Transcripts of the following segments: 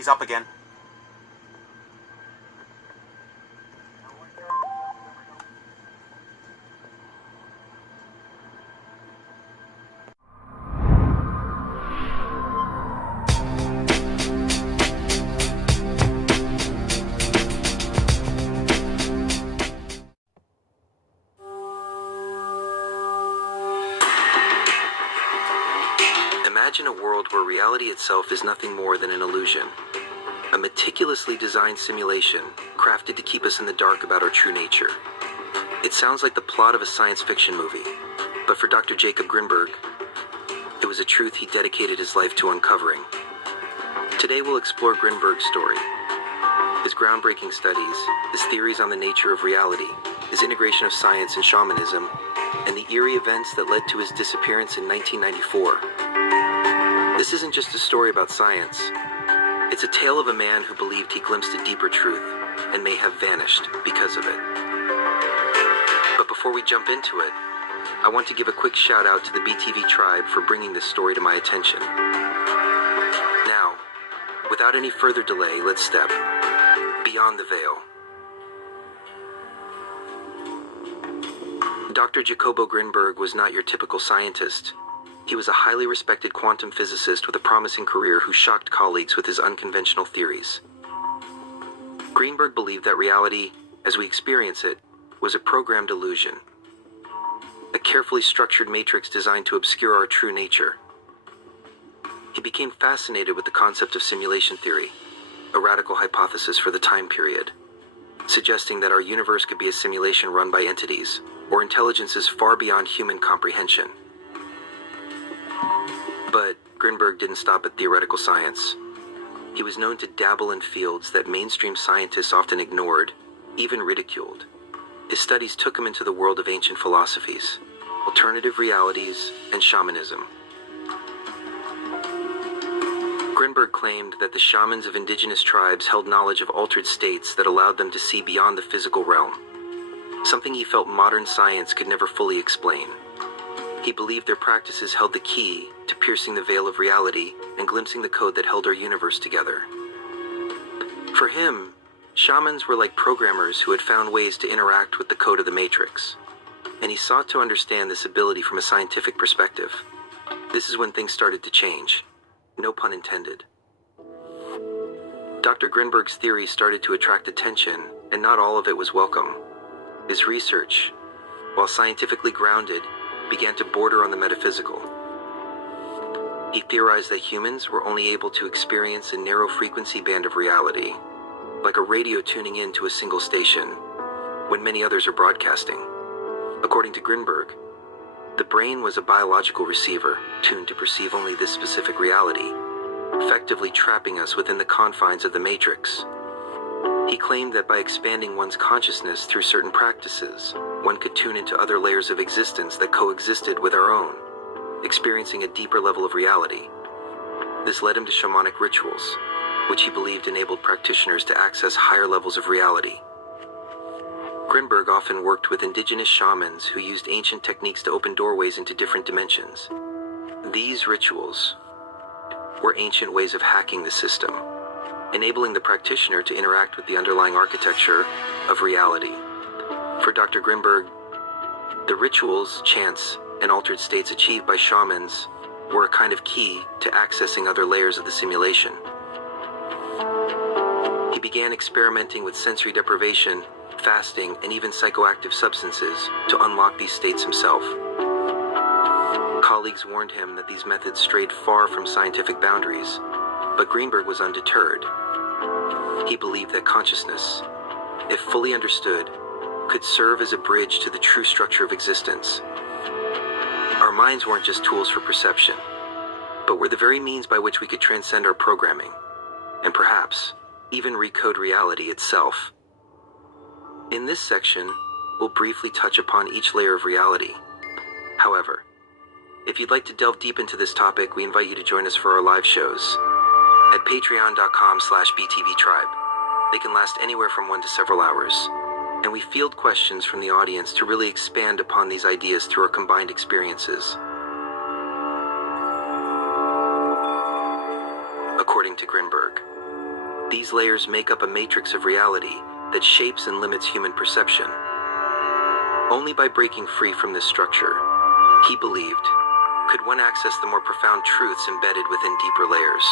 He's up again. Imagine a world where reality itself is nothing more than an illusion. A meticulously designed simulation, crafted to keep us in the dark about our true nature. It sounds like the plot of a science fiction movie, but for Dr. Jacob Grinberg, it was a truth he dedicated his life to uncovering. Today we'll explore Grinberg's story, his groundbreaking studies, his theories on the nature of reality, his integration of science and shamanism, and the eerie events that led to his disappearance in 1994. This isn't just a story about science. It's a tale of a man who believed he glimpsed a deeper truth and may have vanished because of it. But before we jump into it, I want to give a quick shout out to the BTV tribe for bringing this story to my attention. Now, without any further delay, let's step beyond the veil. Dr. Jacobo Grinberg was not your typical scientist. He was a highly respected quantum physicist with a promising career who shocked colleagues with his unconventional theories. Grinberg believed that reality, as we experience it, was a programmed illusion, a carefully structured matrix designed to obscure our true nature. He became fascinated with the concept of simulation theory, a radical hypothesis for the time period, suggesting that our universe could be a simulation run by entities or intelligences far beyond human comprehension. But Grinberg didn't stop at theoretical science. He was known to dabble in fields that mainstream scientists often ignored, even ridiculed. His studies took him into the world of ancient philosophies, alternative realities, and shamanism. Grinberg claimed that the shamans of indigenous tribes held knowledge of altered states that allowed them to see beyond the physical realm, something he felt modern science could never fully explain. He believed their practices held the key to piercing the veil of reality and glimpsing the code that held our universe together. For him, shamans were like programmers who had found ways to interact with the code of the matrix, and he sought to understand this ability from a scientific perspective. This is when things started to change. No pun intended. Dr. Grinberg's theory started to attract attention, and not all of it was welcome. His research, while scientifically grounded, began to border on the metaphysical. He theorized that humans were only able to experience a narrow frequency band of reality, like a radio tuning in to a single station, when many others are broadcasting. According to Grinberg, the brain was a biological receiver tuned to perceive only this specific reality, effectively trapping us within the confines of the matrix. He claimed that by expanding one's consciousness through certain practices, one could tune into other layers of existence that coexisted with our own, experiencing a deeper level of reality. This led him to shamanic rituals, which he believed enabled practitioners to access higher levels of reality. Grinberg often worked with indigenous shamans who used ancient techniques to open doorways into different dimensions. These rituals were ancient ways of hacking the system, enabling the practitioner to interact with the underlying architecture of reality. For Dr. Grinberg, the rituals, chants, and altered states achieved by shamans were a kind of key to accessing other layers of the simulation. He began experimenting with sensory deprivation, fasting, and even psychoactive substances to unlock these states himself. Colleagues warned him that these methods strayed far from scientific boundaries, but Grinberg was undeterred. He believed that consciousness, if fully understood, could serve as a bridge to the true structure of existence. Our minds weren't just tools for perception, but were the very means by which we could transcend our programming, and perhaps even recode reality itself. In this section, we'll briefly touch upon each layer of reality. However, if you'd like to delve deep into this topic, we invite you to join us for our live shows at patreon.com/btvtribe. They can last anywhere from 1 to several hours, and we field questions from the audience to really expand upon these ideas through our combined experiences. According to Grinberg, These layers make up a matrix of reality that shapes and limits human perception. Only by breaking free from this structure, he believed, could one access the more profound truths embedded within deeper layers.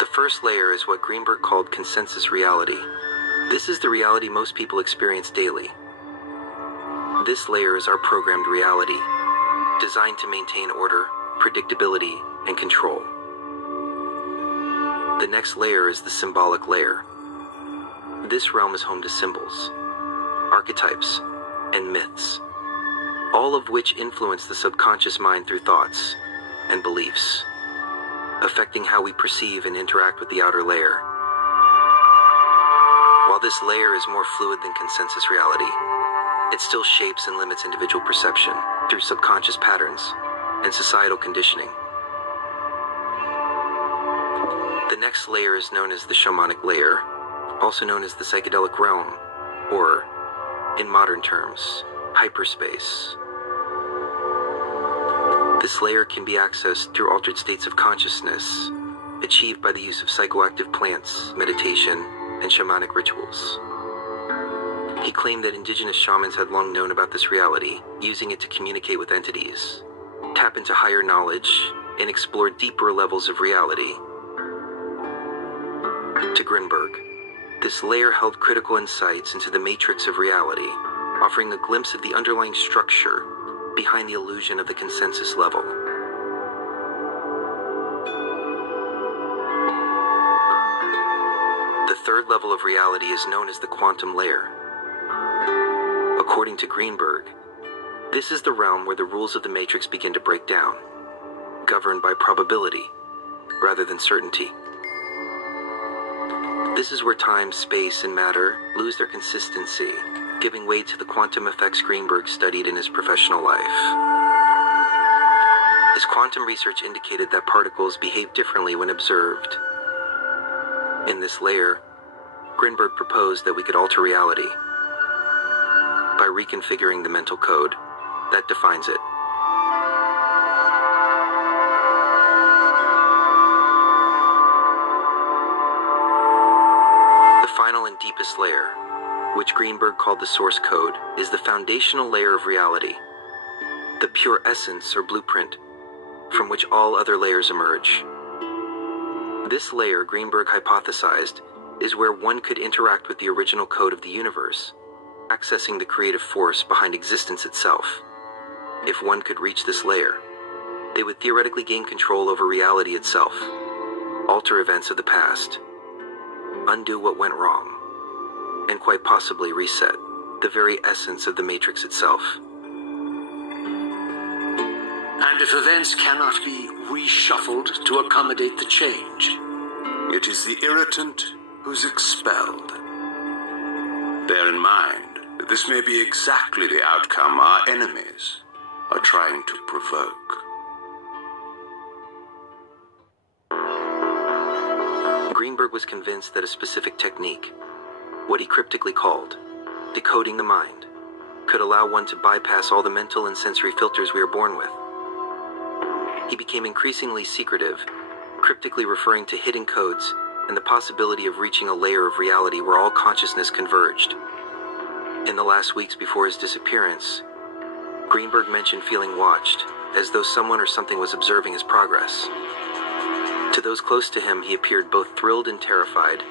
The first layer is what Greenberg called consensus reality. This is the reality most people experience daily. This layer is our programmed reality, designed to maintain order, predictability, and control. The next layer is the symbolic layer. This realm is home to symbols, archetypes, and myths, all of which influence the subconscious mind through thoughts and beliefs, affecting how we perceive and interact with the outer layer. While this layer is more fluid than consensus reality, it still shapes and limits individual perception through subconscious patterns and societal conditioning. The next layer is known as the shamanic layer, also known as the psychedelic realm, or, in modern terms, hyperspace. This layer can be accessed through altered states of consciousness, achieved by the use of psychoactive plants, meditation, and shamanic rituals. He claimed that indigenous shamans had long known about this reality, using it to communicate with entities, tap into higher knowledge, and explore deeper levels of reality. To Greenberg, this layer held critical insights into the matrix of reality, offering a glimpse of the underlying structure behind the illusion of the consensus level. The third level of reality is known as the quantum layer. According to Greenberg, this is the realm where the rules of the matrix begin to break down, governed by probability rather than certainty. This is where time, space, and matter lose their consistency, giving way to the quantum effects Greenberg studied in his professional life. His quantum research indicated that particles behave differently when observed. In this layer, Greenberg proposed that we could alter reality by reconfiguring the mental code that defines it. The final and deepest layer, which Greenberg called the source code, is the foundational layer of reality, the pure essence or blueprint from which all other layers emerge. This layer, Greenberg hypothesized, is where one could interact with the original code of the universe, accessing the creative force behind existence itself. If one could reach this layer, they would theoretically gain control over reality itself, alter events of the past, undo what went wrong, and quite possibly reset the very essence of the matrix itself. And if events cannot be reshuffled to accommodate the change, it is the irritant who's expelled. Bear in mind that this may be exactly the outcome our enemies are trying to provoke. Greenberg was convinced that a specific technique, what he cryptically called decoding the mind, could allow one to bypass all the mental and sensory filters we are born with. He became increasingly secretive, cryptically referring to hidden codes and the possibility of reaching a layer of reality where all consciousness converged. In the last weeks before his disappearance, Greenberg mentioned feeling watched, as though someone or something was observing his progress. To those close to him, he appeared both thrilled and terrified,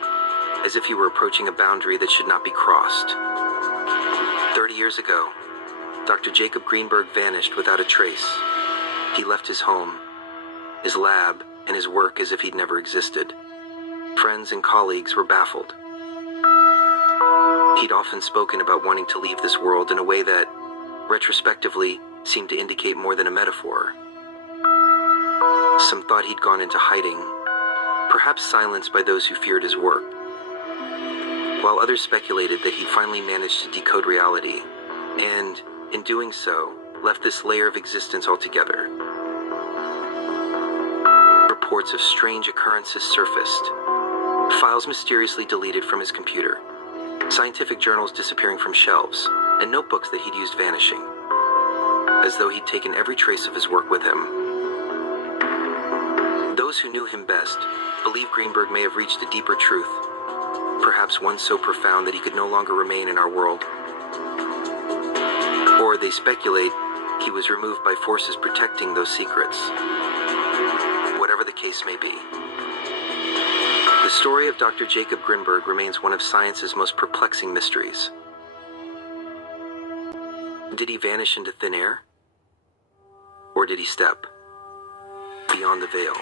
as if he were approaching a boundary that should not be crossed. 30 years ago, Dr. Jacob Greenberg vanished without a trace. He left his home, his lab, and his work as if he'd never existed. Friends and colleagues were baffled. He'd often spoken about wanting to leave this world in a way that, retrospectively, seemed to indicate more than a metaphor. Some thought he'd gone into hiding, perhaps silenced by those who feared his work, while others speculated that he'd finally managed to decode reality, and, in doing so, left this layer of existence altogether. Reports of strange occurrences surfaced, files mysteriously deleted from his computer, scientific journals disappearing from shelves, and notebooks that he'd used vanishing, as though he'd taken every trace of his work with him. Those who knew him best believe Greenberg may have reached a deeper truth, perhaps one so profound that he could no longer remain in our world. Or they speculate he was removed by forces protecting those secrets. Whatever the case may be, the story of Dr. Jacob Grinberg remains one of science's most perplexing mysteries. Did he vanish into thin air? Or did he step beyond the veil?